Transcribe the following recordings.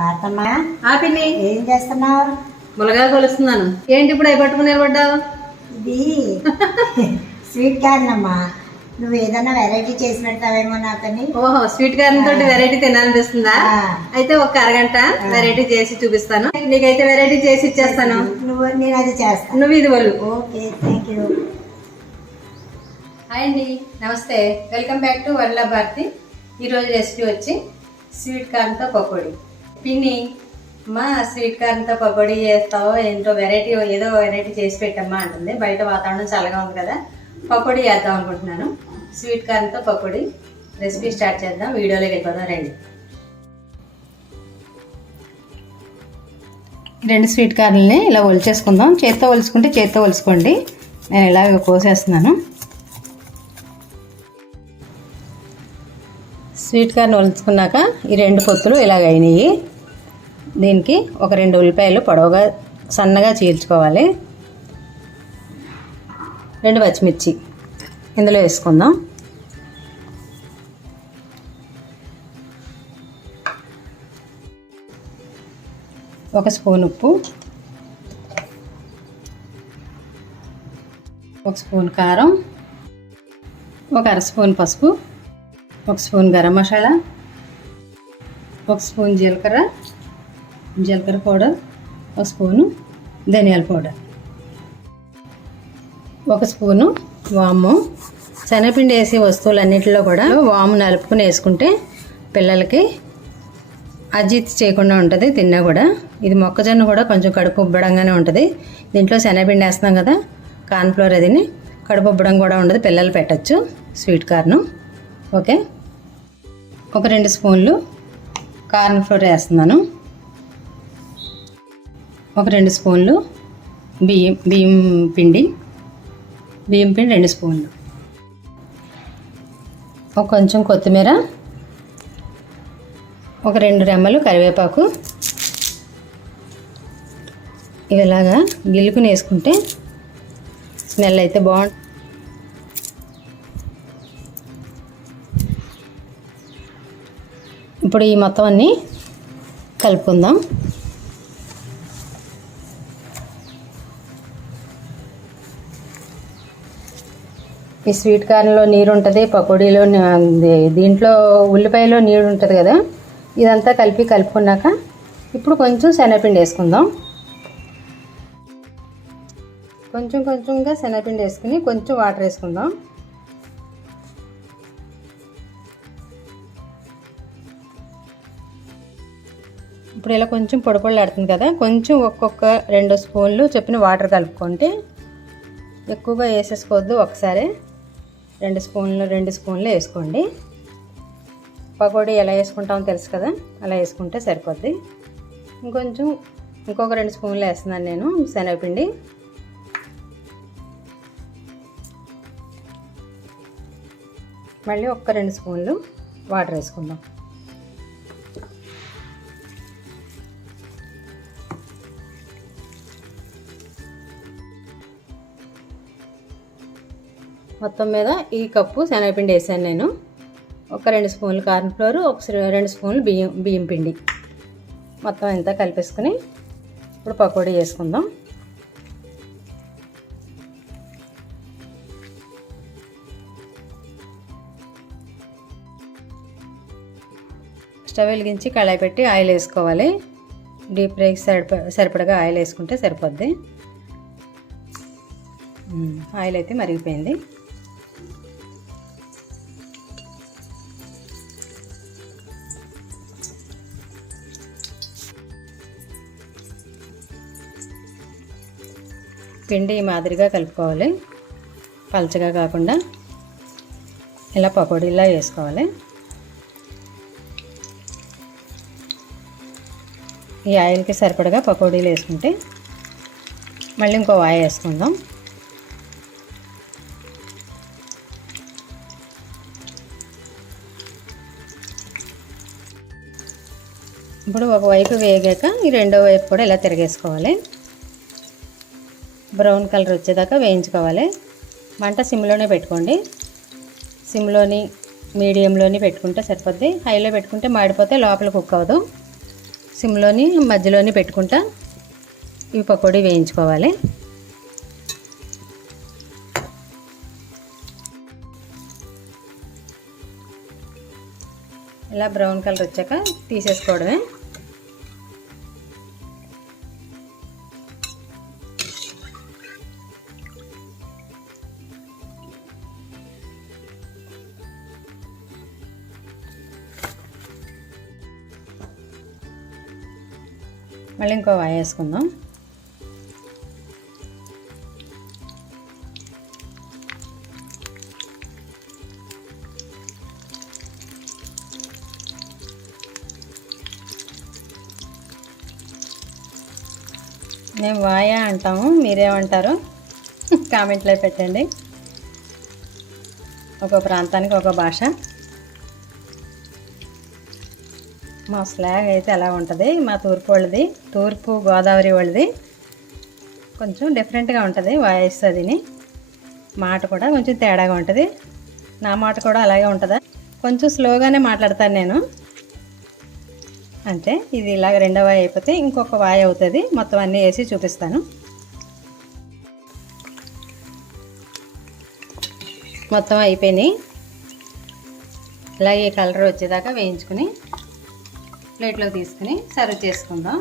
భారతమ్మా ఆ పిన్ని. ఏం చేస్తున్నావు? ములగా కొలుస్తున్నాను. ఏంటి ఇప్పుడు అవి పట్టుకుని నిలబడ్డావు? ఇది స్వీట్ కార్న్ అమ్మా నువ్వు ఏదైనా వెరైటీ చేసి పెడతావేమో నాకని ఓహో స్వీట్ కార్న్ తోటి వెరైటీ తినాలనిపిస్తుందా. అయితే ఒక అరగంట వెరైటీ చేసి చూపిస్తాను. నీకైతే వెరైటీ చేసి ఇచ్చేస్తాను. నువ్వు నేను అది చేస్తాను నువ్వు ఇది వాళ్ళు ఓకే థ్యాంక్ యూ హాయ్ అండి నమస్తే. Welcome back to world Bharati ఈరోజు రెసిపీ వచ్చి స్వీట్ కార్న్తో పకోడీ. పిన్ని అమ్మా స్వీట్ కార్న్తో పకోడీ చేస్తావో ఏంటో వెరైటీ ఏదో వెరైటీ చేసి పెట్టమ్మా అంటుంది. బయట వాతావరణం చల్లగా ఉంది కదా పకోడీ చేద్దాం అనుకుంటున్నాను. స్వీట్ కార్న్తో పకోడీ. రెసిపీ స్టార్ట్ చేద్దాం. వీడియోలోకి వెళ్ళిపోదాం రండి. రెండు స్వీట్ కార్న్ని ఇలా ఒలిచేసుకుందాం. చేత్తో ఒలుచుకుంటే చేత్తో ఒలుచుకోండి. నేను ఇలా కోసేస్తున్నాను. స్వీట్ కార్న్ ఒలుచుకున్నాక ఈ రెండు పొత్తులు ఇలాగ అయినాయి. దీనికి ఒక రెండు ఉల్లిపాయలు పొడవుగా సన్నగా చీల్చుకోవాలి. రెండు పచ్చిమిర్చి ఇందులో వేసుకుందాం. ఒక స్పూన్ ఉప్పు. ఒక స్పూన్ కారం. ఒక అర స్పూన్ పసుపు. ఒక స్పూన్ గరం మసాలా. ఒక స్పూన్ జీలకర్ర. జీలకర్ర పౌడర్ ఒక స్పూను ధనియాల పౌడర్. ఒక స్పూను వాము. శనగపిండి వేసే వస్తువులన్నింటిలో కూడా వాము నలుపుకుని వేసుకుంటే పిల్లలకి అజీత్ చేయకుండా ఉంటుంది తిన్నా కూడా. ఇది మొక్కజొన్న కూడా కొంచెం కడుపు ఉబ్బడంగానే ఉంటుంది. దీంట్లో శనగపిండి వేస్తున్నాం కదా కార్న్ఫ్లోర్ అదిని కడుపు ఉబ్బడం కూడా ఉండదు పిల్లలు పెట్టచ్చు స్వీట్ కార్ను. ఓకే? ఒక రెండు స్పూన్లు కార్న్ ఫ్లోర్ వేస్తున్నాను. ఒక రెండు స్పూన్లు బియ్యం బియ్యం పిండి బియ్యం పిండి రెండు స్పూన్లు. ఒక కొంచెం కొత్తిమీర ఒక రెండు రెమ్మలు కరివేపాకు. ఇవి ఇలాగా గిలుకుని వేసుకుంటే స్మెల్ అయితే బాగుంటుంది ఇప్పుడు ఈ మొత్తం అన్నీ కలుపుకుందాం. ఈ స్వీట్ కార్న్లో నీరు ఉంటుంది పకోడీలో దీంట్లో ఉల్లిపాయలో నీరు ఉంటుంది కదా ఇదంతా కలిపి కలుపుకున్నాక ఇప్పుడు కొంచెం శనగపిండి వేసుకుందాం. కొంచెం కొంచెంగా శనగపిండి వేసుకుని కొంచెం వాటర్ వేసుకుందాం. ఇప్పుడు ఇలా కొంచెం పొడిపొడలాడుతుంది కదా కొంచెం ఒక్కొక్క రెండు స్పూన్లు చెప్పిన వాటర్ కలుపుకుంటే ఎక్కువగా వేసేసుకోవద్దు ఒకసారి. రెండు స్పూన్లు రెండు స్పూన్లు వేసుకోండి. పకోడీ ఎలా వేసుకుంటామో తెలుసు కదా? అలా వేసుకుంటే సరిపోద్ది. ఇంకొంచెం ఇంకొక రెండు స్పూన్లు వేస్తున్నాను నేను శనగపిండి. మళ్ళీ ఒక్క రెండు స్పూన్లు వాటర్ వేసుకుందాం. మొత్తం మీద ఈ కప్పు శనగపిండి వేసాను నేను. ఒక రెండు స్పూన్లు కార్న్ ఫ్లోర్ ఒక రెండు స్పూన్లు బియ్యం బియ్యం పిండి. మొత్తం అంతా కలిపేసుకుని ఇప్పుడు పకోడీ వేసుకుందాం స్టవ్ వెలిగించి కళాయి పెట్టి ఆయిల్ వేసుకోవాలి. డీప్ ఫ్రైకి సరిప సరిపడగా ఆయిల్ వేసుకుంటే సరిపోద్ది. ఆయిల్ అయితే మరిగిపోయింది. పిండి ఈ మాదిరిగా కలుపుకోవాలి. పలచగా కాకుండా ఇలా పకోడీలా వేసుకోవాలి. ఈ ఆయిల్కి సరిపడగా పకోడీలు వేసుకుంటే మళ్ళీ ఇంకో ఆయిల్ వేసుకుందాం. ఇప్పుడు ఒకవైపు వేగాక ఈ రెండో వైపు కూడా ఇలా తిరగేసుకోవాలి. బ్రౌన్ కలర్ వచ్చేదాకా వేయించుకోవాలి. మంట సిమ్లోనే పెట్టుకోండి. సిమ్లోని మీడియంలోని పెట్టుకుంటే సరిపోద్ది. హైలో పెట్టుకుంటే మాడిపోతే లోపల కుక్ అవ్వదు. సిమ్లోని మధ్యలోని పెట్టుకుంటా ఇవి పకోడీ వేయించుకోవాలి. ఇలా బ్రౌన్ కలర్ వచ్చాక తీసేసుకోవడమే. మళ్ళీ ఇంకో వాయి వేసుకుందాం. మేము వాయా అంటాము మీరేమంటారు? కామెంట్లో పెట్టండి. ఒక ప్రాంతానికి ఒక భాష. మా స్లాగ్ అయితే అలా ఉంటుంది. మా తూర్పు వాళ్ళది. తూర్పు గోదావరి వాళ్ళది. కొంచెం డిఫరెంట్గా ఉంటుంది వాయిస్ అదిని. మాట కూడా కొంచెం తేడాగా ఉంటుంది. నా మాట కూడా అలాగే ఉంటుందా? కొంచెం స్లోగానే మాట్లాడతాను నేను. అంటే ఇది ఇలాగ రెండో వాయి అయిపోతే ఇంకొక వాయి అవుతుంది. మొత్తం అన్నీ వేసి చూపిస్తాను. మొత్తం అయిపోయినాయి. ఇలాగే కలర్ వచ్చేదాకా వేయించుకుని ప్లేట్లో తీసుకుని సర్వ్ చేసుకుందాం.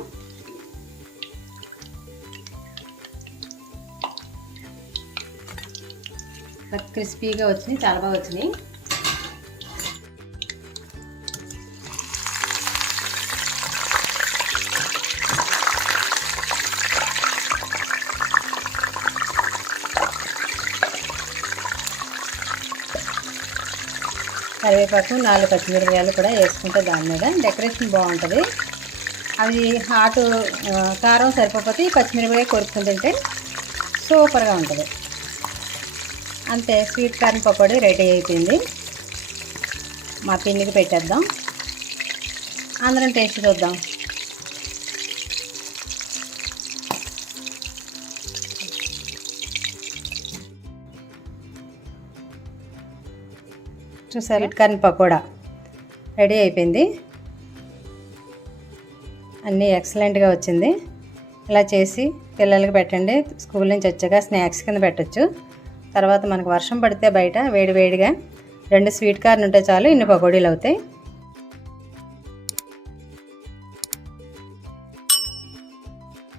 క్రిస్పీగా వచ్చినాయి చాలా బాగా వచ్చినాయి. కరివేపాకు నాలుగు పచ్చిమిరపకాయలు కూడా వేసుకుంటే దాని మీద డెకరేషన్ బాగుంటుంది. అవి హాట్ కారం సరిపోతే ఈ పచ్చిమిరపకాయ కొరుకుని తింటే సూపర్గా ఉంటుంది. అంతే స్వీట్ కార్న్ పకోడీ రెడీ అయిపోయింది. మా పిన్నికి పెట్టేద్దాం. అందరం టేస్ట్ చూద్దాం. చూసారు? స్వీట్ కార్న్ పకోడా రెడీ అయిపోయింది. అన్నీ ఎక్సలెంట్గా వచ్చింది. ఇలా చేసి పిల్లలకి పెట్టండి. స్కూల్ నుంచి వచ్చాక స్నాక్స్ కింద పెట్టచ్చు. తర్వాత మనకు వర్షం పడితే బయట వేడి వేడిగా రెండు స్వీట్ కార్న్ ఉంటే చాలు ఇన్ని పకోడీలు అవుతాయి.